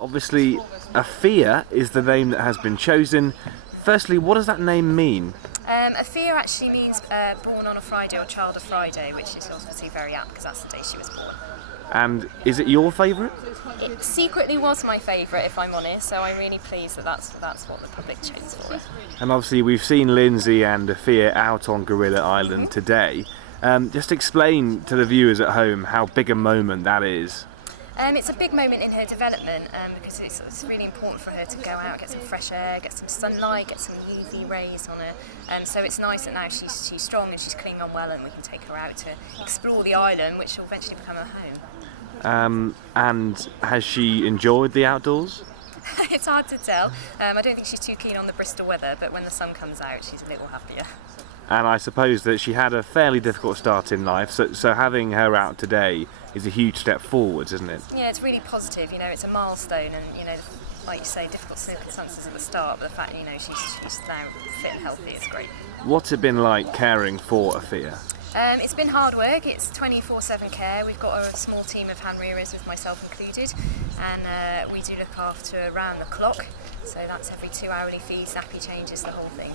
Obviously, Afia is the name that has been chosen. Firstly, what does that name mean? Afia actually means born on a Friday or child of Friday, which is obviously very apt because that's the day she was born. And is it your favourite? It secretly was my favourite, if I'm honest, so I'm really pleased that that's what the public chose for it. And obviously we've seen Lindsay and Afia out on Gorilla Island today. Just explain to the viewers at home how big a moment that is. It's a big moment in her development because it's really important for her to go out, get some fresh air, get some sunlight, get some UV rays on her. So it's nice that now she's strong and she's clinging on well, and we can take her out to explore the island, which will eventually become her home. And has she enjoyed the outdoors? It's hard to tell. I don't think she's too keen on the Bristol weather, but when the sun comes out, she's a little happier. And I suppose that she had a fairly difficult start in life, so having her out today is a huge step forwards, isn't it? Yeah, it's really positive. It's a milestone, and like you say, difficult circumstances at the start, but the fact she's now fit and healthy is great. What's it been like caring for Afia? It's been hard work. It's 24/7 care. We've got a small team of hand rearers, with myself included, and we do look after around the clock. So that's every 2 hourly feeds, nappy changes, the whole thing.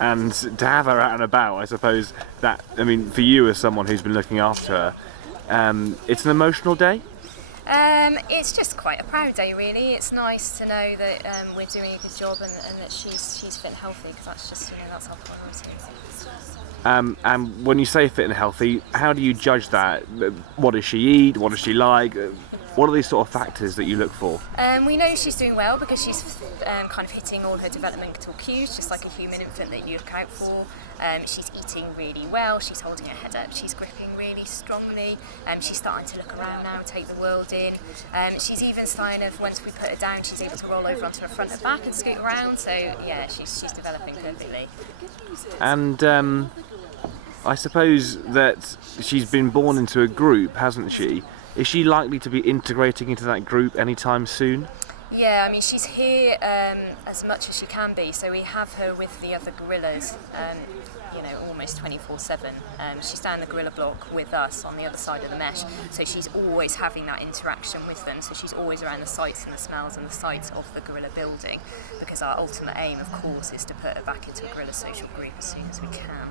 And to have her out and about, I suppose for you as someone who's been looking after her, it's an emotional day? It's just quite a proud day, really. It's nice to know that we're doing a good job and that she's fit and healthy, because that's just, that's our priority. And when you say fit and healthy, how do you judge that? What does she eat? What does she like? What are these sort of factors that you look for? We know she's doing well because she's kind of hitting all her developmental cues, just like a human infant that you look out for. She's eating really well, she's holding her head up, she's gripping really strongly, she's starting to look around now, take the world in. She's even starting to, once we put her down, she's able to roll over onto her front and back and scoot around, so yeah, she's developing perfectly. And I suppose that she's been born into a group, hasn't she? Is she likely to be integrating into that group anytime soon? Yeah, she's here as much as she can be, so we have her with the other gorillas, almost 24/7. She's down the gorilla block with us on the other side of the mesh, so she's always having that interaction with them, so she's always around the sights and the smells and the sights of the gorilla building, because our ultimate aim, of course, is to put her back into a gorilla social group as soon as we can.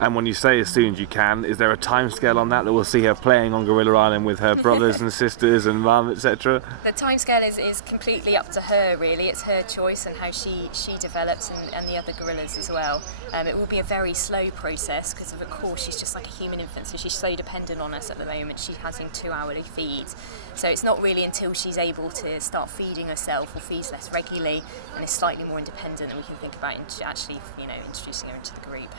And when you say as soon as you can, is there a timescale on that we'll see her playing on Gorilla Island with her brothers and sisters and mum, etc.? The timescale is completely up to her, really. It's her choice and how she develops, and the other gorillas as well. It will be a very slow process because, of course, she's just like a human infant, so she's so dependent on us at the moment. She's having 2 hourly feeds. So it's not really until she's able to start feeding herself or feeds less regularly and is slightly more independent that we can think about actually introducing her into the group.